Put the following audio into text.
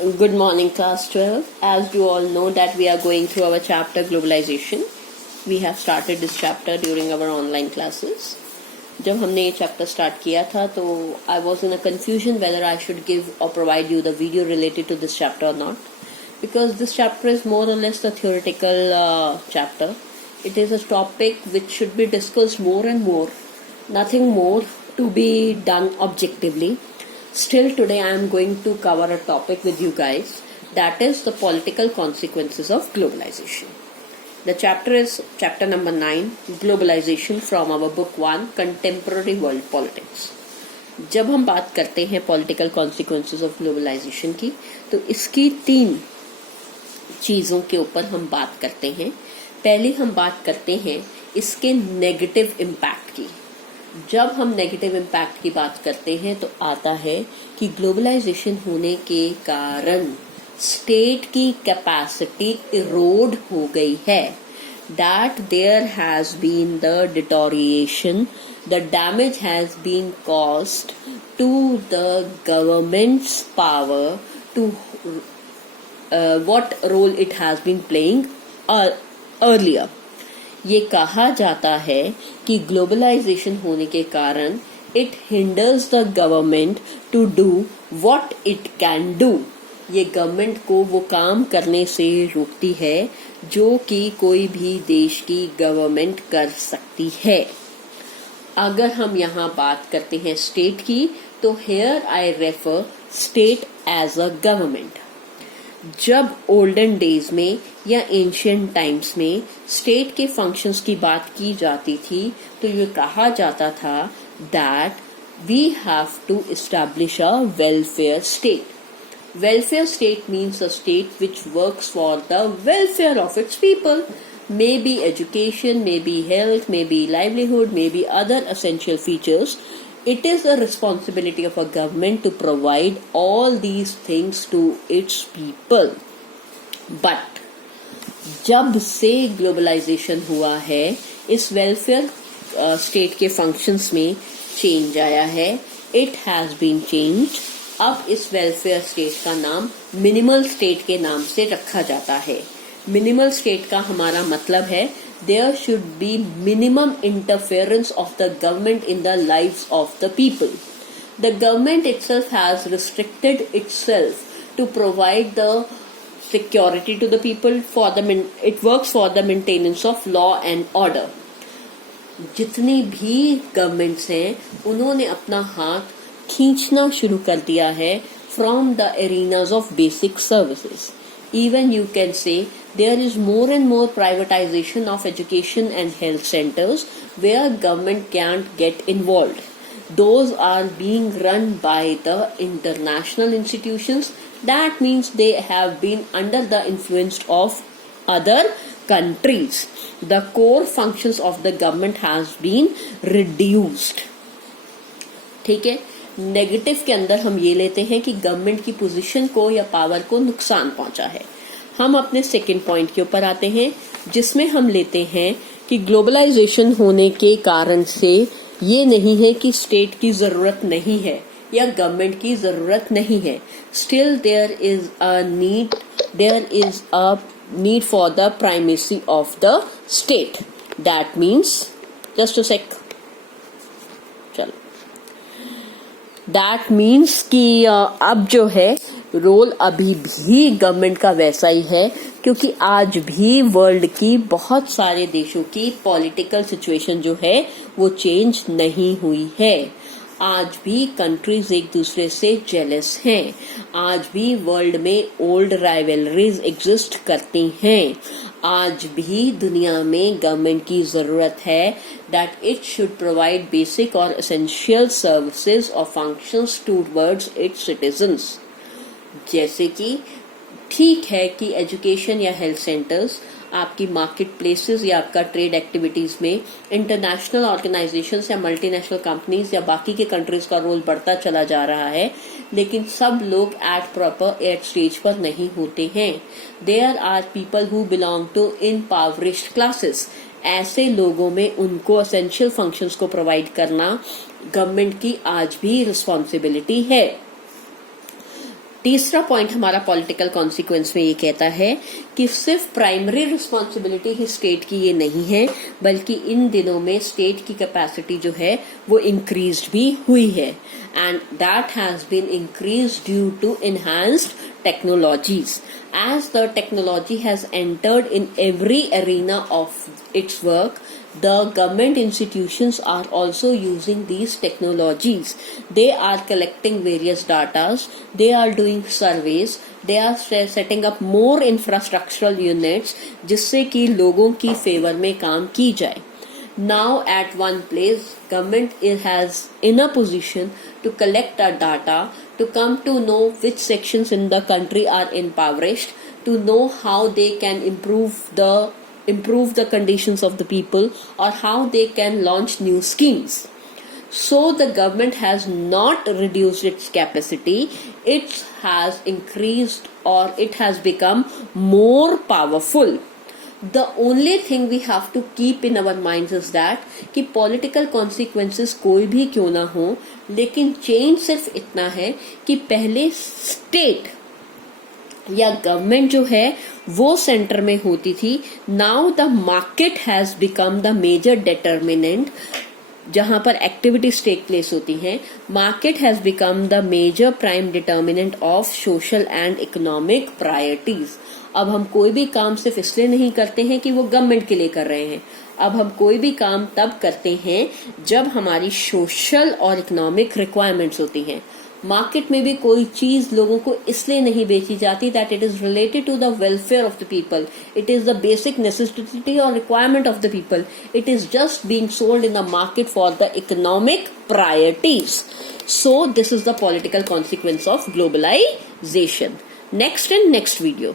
Good morning, class 12. As you all know that we are going through our chapter globalization. We have started this chapter during our online classes. जब हमने ये chapter start किया था तो I was in a confusion whether I should give or provide you the video related to this chapter or not, because this chapter is more or less the theoretical chapter. It is a topic which should be discussed more and more, nothing more to be done objectively. Still today I am going to cover a topic with you guys, that is the political consequences of globalization. The chapter is chapter number 9, globalization, from our book 1, Contemporary World Politics. जब हम बात करते हैं political consequences of globalization की, तो इसकी 3 चीज़ों के ऊपर हम बात करते हैं. पहले हम बात करते हैं इसके नेगेटिव इम्पैक्ट की. जब हम नेगेटिव इम्पैक्ट की बात करते हैं तो आता है कि ग्लोबलाइजेशन होने के कारण स्टेट की कैपेसिटी इरोड हो गई है. That there has been the deterioration, the damage has been caused to the government's power to what role it has been playing earlier. ये कहा जाता है कि ग्लोबलाइजेशन होने के कारण it hinders the government to do what it can do. ये government को वो काम करने से रोकती है जो कि कोई भी देश की गवर्नमेंट कर सकती है. अगर हम यहाँ बात करते हैं स्टेट की, तो here I refer state as a government. जब ओल्डन डेज में या एंशियंट टाइम्स में स्टेट के फंक्शंस की बात की जाती थी तो ये कहा जाता था that we have to establish a welfare state. Welfare state means a state which works for the welfare of its people. Maybe education, maybe health, maybe livelihood, maybe other essential features. It is a responsibility of a government to provide all these things to its people. But जब से globalisation हुआ है, इस welfare state के functions में change आया है. It has been changed. अब इस वेलफेयर स्टेट का नाम मिनिमल स्टेट के नाम से रखा जाता है. मिनिमल स्टेट का हमारा मतलब है there should be minimum interference of the government in the lives of the people. The government itself has restricted itself to provide the security to the people. It works for the maintenance of law and order. जितनी भी governments हैं उन्होंने अपना हाथ खींचना शुरू कर दिया है from the arenas of basic services. Even you can say there is more and more privatization of education and health centers where government can't get involved. Those are being run by the international institutions. That means they have been under the influence of other countries. The core functions of the government has been reduced. ठीक है. Negative के अंदर हम ये लेते हैं कि government की पोजीशन को या पावर को नुकसान पहुंचा है. हम अपने सेकंड पॉइंट के ऊपर आते हैं जिसमें हम लेते हैं कि ग्लोबलाइजेशन होने के कारण से ये नहीं है कि स्टेट की जरूरत नहीं है या गवर्नमेंट की जरूरत नहीं है. Still there is a need for the primacy of the state. That means just a sec. चलो, दैट मीन्स कि अब जो है रोल अभी भी गवर्नमेंट का वैसा ही है, क्योंकि आज भी वर्ल्ड की बहुत सारे देशों की पॉलिटिकल सिचुएशन जो है वो चेंज नहीं हुई है. आज भी कंट्रीज एक दूसरे से जेलस हैं. आज भी वर्ल्ड में ओल्ड राइवलरीज एग्जिस्ट करती हैं. आज भी दुनिया में गवर्नमेंट की जरूरत है that it should provide basic और एसेंशियल सर्विसेज और फंक्शंस टूवर्ड्स इट्स सिटीजन्स. जैसे कि ठीक है कि एजुकेशन या हेल्थ सेंटर्स आपकी मार्केट प्लेसेस या आपका ट्रेड एक्टिविटीज में इंटरनेशनल ऑर्गेनाइजेशंस या मल्टीनेशनल कंपनीज या बाकी के कंट्रीज का रोल बढ़ता चला जा रहा है, लेकिन सब लोग एट स्टेज पर नहीं होते हैं. There are people who belong to impoverished classes. ऐसे लोगों में उनको एसेंशियल फंक्शंस को प्रोवाइड करना गवर्नमेंट की आज भी रिस्पॉन्सिबिलिटी है. तीसरा पॉइंट हमारा पॉलिटिकल कॉन्सिक्वेंस में ये कहता है कि सिर्फ प्राइमरी रिस्पॉन्सिबिलिटी ही स्टेट की ये नहीं है, बल्कि इन दिनों में स्टेट की कैपेसिटी जो है वो इंक्रीज्ड भी हुई है, and that has been increased due to enhanced technologies. As the technology has entered in every arena of its work, the government institutions are also using these technologies. They are collecting various data, they are doing surveys, they are setting up more infrastructural units जिससे कि लोगों की favour में काम की जाए. Now at one place, government has in a position to collect our data, to come to know which sections in the country are impoverished, to know how they can improve the conditions of the people, or how they can launch new schemes. So the government has not reduced its capacity, it has increased, or it has become more powerful. The only thing we have to keep in our minds is that कि political consequences कोई भी क्यों ना हो, लेकिन change सिर्फ इतना है कि पहले state या गवर्नमेंट जो है वो सेंटर में होती थी. Now the market has become the major determinant. जहां पर एक्टिविटीज टेक प्लेस होती हैं, market has become the major prime determinant of social and economic priorities. अब हम कोई भी काम सिर्फ इसलिए नहीं करते हैं कि वो गवर्नमेंट के लिए कर रहे हैं. अब हम कोई भी काम तब करते हैं जब हमारी सोशल और इकोनॉमिक रिक्वायरमेंट्स होती हैं. मार्केट में भी कोई चीज लोगों को इसलिए नहीं बेची जाती that it is related to the welfare of the people. It is the basic necessity और requirement of the people. It is just being sold in the market for the economic priorities. So this is the political consequence of globalisation. Next in next video.